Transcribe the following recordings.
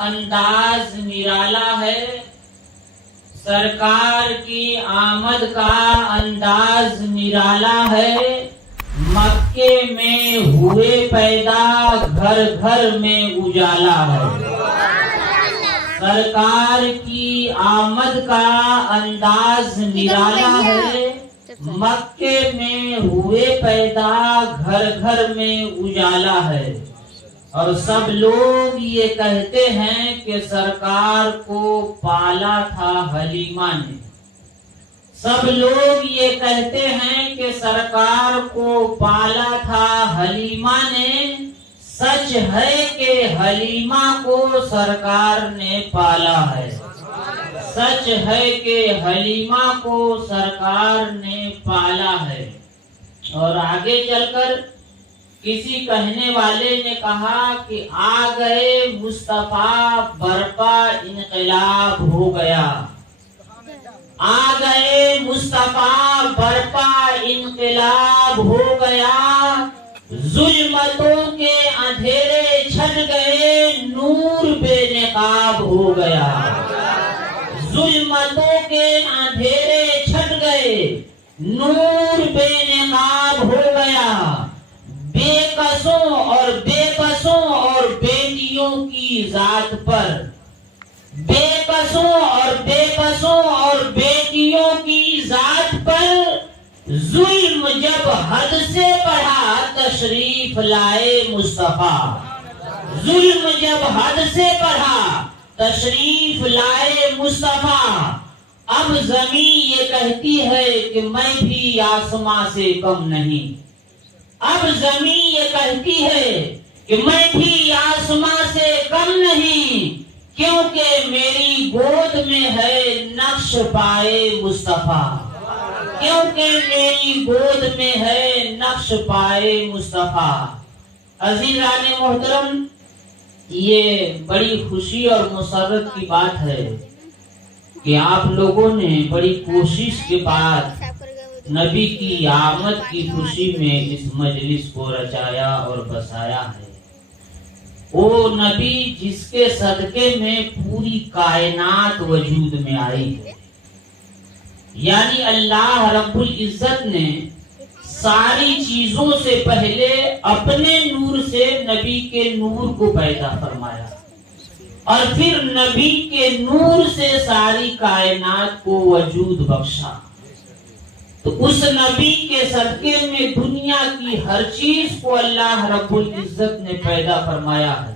انداز نرالا ہے، سرکار کی آمد کا انداز نرالا ہے، مکے میں ہوئے پیدا گھر گھر میں اجالا ہے۔ سرکار کی آمد کا انداز نرالا ہے، مکے میں ہوئے پیدا گھر گھر میں اجالا ہے، اور سب لوگ یہ کہتے ہیں کہ سرکار کو پالا تھا حلیمہ نے۔ سب لوگ یہ کہتے ہیں کہ سرکار کو پالا تھا حلیمہ نے، سچ ہے کہ حلیمہ کو سرکار نے پالا ہے۔ سچ ہے کہ حلیمہ کو سرکار نے پالا ہے۔ اور آگے چل کر کسی کہنے والے نے کہا کہ آ گئے مصطفیٰ برپا انقلاب ہو گیا۔ آ گئے مصطفیٰ برپا انقلاب ہو گیا، ظلمتوں کے اندھیرے چھٹ گئے، نور بے نقاب ہو گیا۔ ظلمتوں کے اندھیرے چھٹ گئے، نور بے نقاب ہو گیا، بے قصوں اور بے بسوں اور بیٹیوں کی ذات پر، بے قصوں اور بے بسوں اور بیٹیوں کی ذات پر ظلم جب حد سے بڑھا تشریف لائے مصطفیٰ۔ ظلم جب حد سے بڑھا تشریف لائے مصطفیٰ، اب زمین یہ کہتی ہے کہ میں بھی آسماں سے کم نہیں۔ اب زمین یہ کہتی ہے کہ میں بھی آسماں سے کم نہیں، کیونکہ میری گود میں ہے نقش پائے مصطفیٰ۔ کیونکہ میری گود میں ہے نقش پائے مصطفیٰ۔ عزیزان محترم، یہ بڑی خوشی اور مسرت کی بات ہے کہ آپ لوگوں نے بڑی کوشش کے بعد نبی کی آمد کی خوشی میں اس مجلس کو رچایا اور بسایا ہے۔ وہ نبی جس کے صدقے میں پوری کائنات وجود میں آئی ہے، یعنی اللہ رب العزت نے ساری چیزوں سے پہلے اپنے نور سے نبی کے نور کو پیدا فرمایا، اور پھر نبی کے نور سے ساری کائنات کو وجود بخشا۔ تو اس نبی کے صدقے میں دنیا کی ہر چیز کو اللہ رب العزت نے پیدا فرمایا ہے۔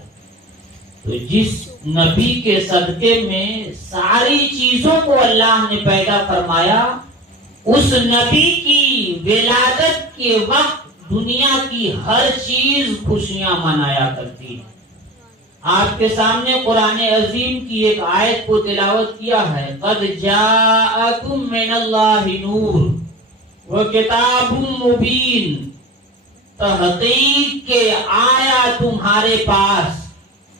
تو جس نبی کے صدقے میں ساری چیزوں کو اللہ نے پیدا فرمایا، اس نبی کی ولادت کے وقت دنیا کی ہر چیز خوشیاں منایا کرتی ہے۔ آپ کے سامنے قرآن عظیم کی ایک آیت کو تلاوت کیا ہے، قد جاءکم من اللہ نور وکتاب مبین، تحقیق کے آیا تمہارے پاس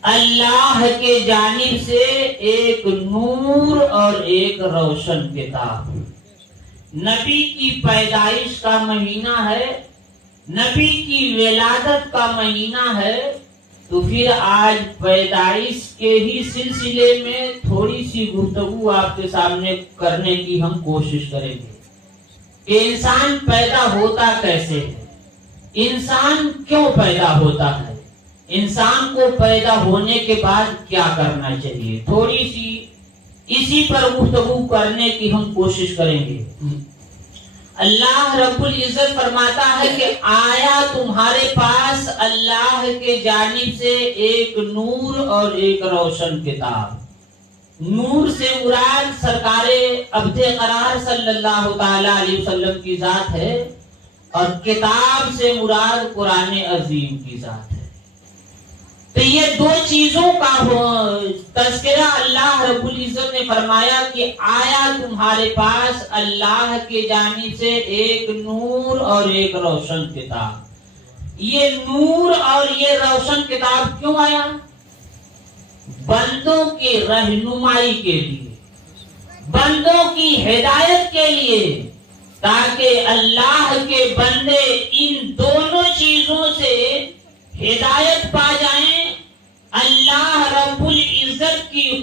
اللہ کے جانب سے ایک نور اور ایک روشن کتاب۔ نبی کی پیدائش کا مہینہ ہے، نبی کی ولادت کا مہینہ ہے، تو پھر آج پیدائش کے ہی سلسلے میں تھوڑی سی گفتگو آپ کے سامنے کرنے کی ہم کوشش کریں گے کہ انسان پیدا ہوتا کیسے ہے، انسان کیوں پیدا ہوتا ہے، انسان کو پیدا ہونے کے بعد کیا کرنا چاہیے، تھوڑی سی اسی پر گفتگو کرنے کی ہم کوشش کریں گے۔ اللہ رب العزت فرماتا ہے کہ آیا تمہارے پاس اللہ کے جانب سے ایک نور اور ایک روشن کتاب۔ نور سے مراد سرکار عبد قرار صلی اللہ تعالی علیہ وسلم کی ذات ہے، اور کتاب سے مراد قرآن عظیم کی ذات ہے۔ تو یہ دو چیزوں کا تذکرہ اللہ رب العزت نے فرمایا کہ آیا تمہارے پاس اللہ کے جانب سے ایک نور اور ایک روشن کتاب۔ یہ نور اور یہ روشن کتاب کیوں آیا؟ بندوں کی رہنمائی کے لیے، بندوں کی ہدایت کے لیے، تاکہ اللہ کے بندے ان دونوں چیزوں سے ہدایت پا جائیں، اللہ رب العزت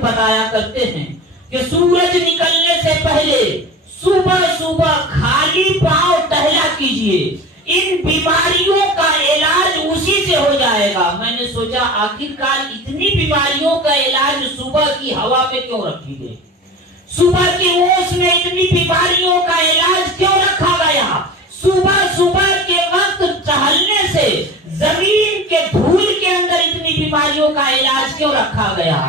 بتایا کرتے ہیں کہ سورج نکلنے سے پہلے صبح صبح خالی پاؤں ٹہلا کیجئے، ان بیماریوں کا علاج اسی سے ہو جائے گا۔ میں نے سوچا آخرکار اتنی بیماریوں کا علاج صبح کی ہوا میں کیوں رکھی گئی؟ صبح کی اوس میں اتنی بیماریوں کا علاج کیوں رکھا گیا؟ صبح صبح کے وقت ٹہلنے سے زمین کے دھول کے اندر اتنی بیماریوں کا علاج کیوں رکھا گیا؟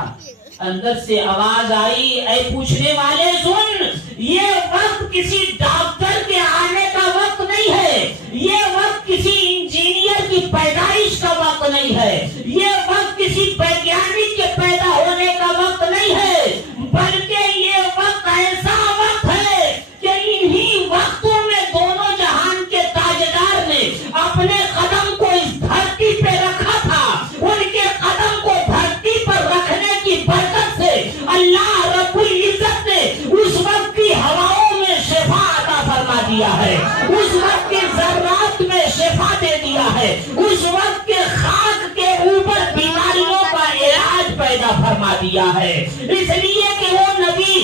اندر سے آواز آئی، اے پوچھنے والے سن، یہ وقت کسی ڈاکٹر کے آنے کا وقت نہیں ہے، یہ وقت کسی انجینئر کی پیدائش کا وقت نہیں ہے، یہ وقت کسی ویگیانک کے پیدا ہونے کا وقت نہیں ہے، بلکہ یہ وقت ایسا وقت ہے کہ انہی وقتوں میں دونوں جہان کے تاجدار نے اپنے قدم کو اس دھرتی پہ رکھا تھا۔ ان کے قدم کو دھرتی پر رکھنے کی برکت سے اللہ رب العزت نے اس وقت کی ہواؤں میں شفا عطا فرما دیا ہے، اس وقت کے ذرات میں شفا دے دیا ہے، اس وقت کے خاک کے اوپر بیماریوں کا علاج پیدا فرما دیا ہے۔ اس لیے کہ وہ نبی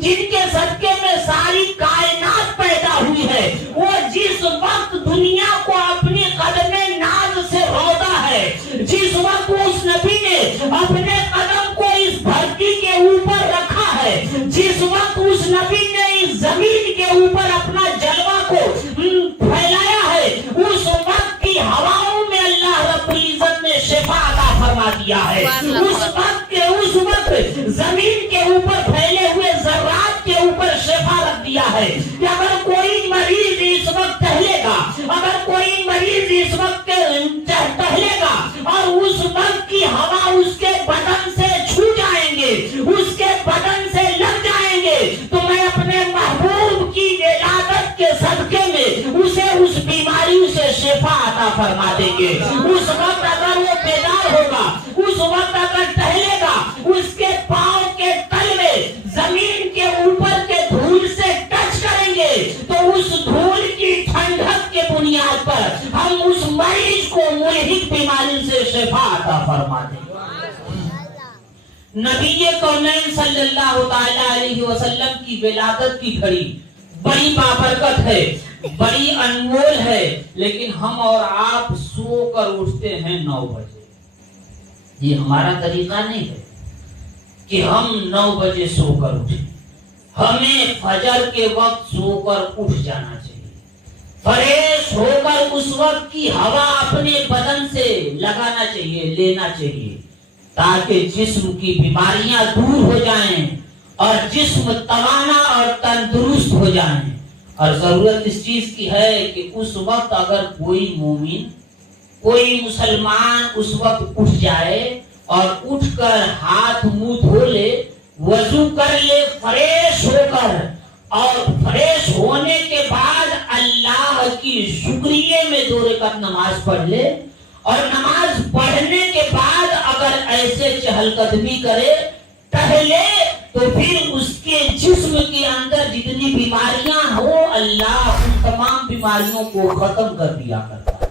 جن کے صدقے میں ساری کائنات پیدا ہوئی ہے، وہ جس وقت دنیا کو اپنی قدم ناز سے رودا ہے، جس وقت اس نبی نے اپنے قدم کو اس دھرتی کے اوپر رکھا ہے، جس وقت اس نبی نے اس زمین کے اوپر اپنا جلوہ کو پھیلایا ہے، اس وقت کی ہواؤں میں اللہ رب العزت نے شفا عطا فرما دیا ہے۔ اس وقت زمین کے اوپر پھیلے ہوئے ذرات کے اوپر شفا رکھ دیا ہے کہ اگر کوئی مریض اس وقت ٹہلے گا، اگر کوئی مریض اس وقت ٹہلے گا اور اس وقت کی ہوا اس کے بدن سے چھو جائیں گے، اس کے بدن سے لگ جائیں گے، تو میں اپنے محبوب کی ولادت کے صدقے میں اسے اس بیماری سے شفا عطا فرما دیں گے۔ اس وقت اگر وہ بیدار ہوگا، اس وقت اگر ٹہلے گا، اس کے پاؤں کے تل میں زمین کے اوپر کے دھول سے ٹچ کریں گے تو اس دھول کی ٹھنڈک کے بنیاد پر ہم اس مریض کو ملحق بیماری سے شفا عطا فرما دیں گے۔ نبی کونین صلی اللہ تعالی علیہ وسلم کی ولادت کی گھڑی بڑی بابرکت ہے، بڑی انمول ہے، لیکن ہم اور آپ سو کر اٹھتے ہیں 9 بجے۔ یہ ہمارا طریقہ نہیں ہے کہ ہم 9 بجے سو کر اٹھیں، ہمیں فجر کے وقت سو کر اٹھ جانا چاہیے، فریش ہو کر اس وقت کی ہوا اپنے بدن سے لگانا چاہیے، لینا چاہیے، تاکہ جسم کی بیماریاں دور ہو جائیں اور جسم توانا اور تندرست ہو جائیں۔ اور ضرورت اس چیز کی ہے کہ اس وقت اگر کوئی مومن، کوئی مسلمان اس وقت اٹھ جائے اور اٹھ کر ہاتھ منہ دھو لے، وضو کر لے فریش ہو کر، اور فریش ہونے کے بعد اللہ کی شکریہ میں 2 رکعت نماز پڑھ لے، اور نماز پڑھنے کے بعد اگر ایسے چہل قدمی کرے، ٹہلے، تو پھر اس کے جسم کے اندر جتنی بیماریاں ہوں اللہ ان تمام بیماریوں کو ختم کر دیا کرتا ہے۔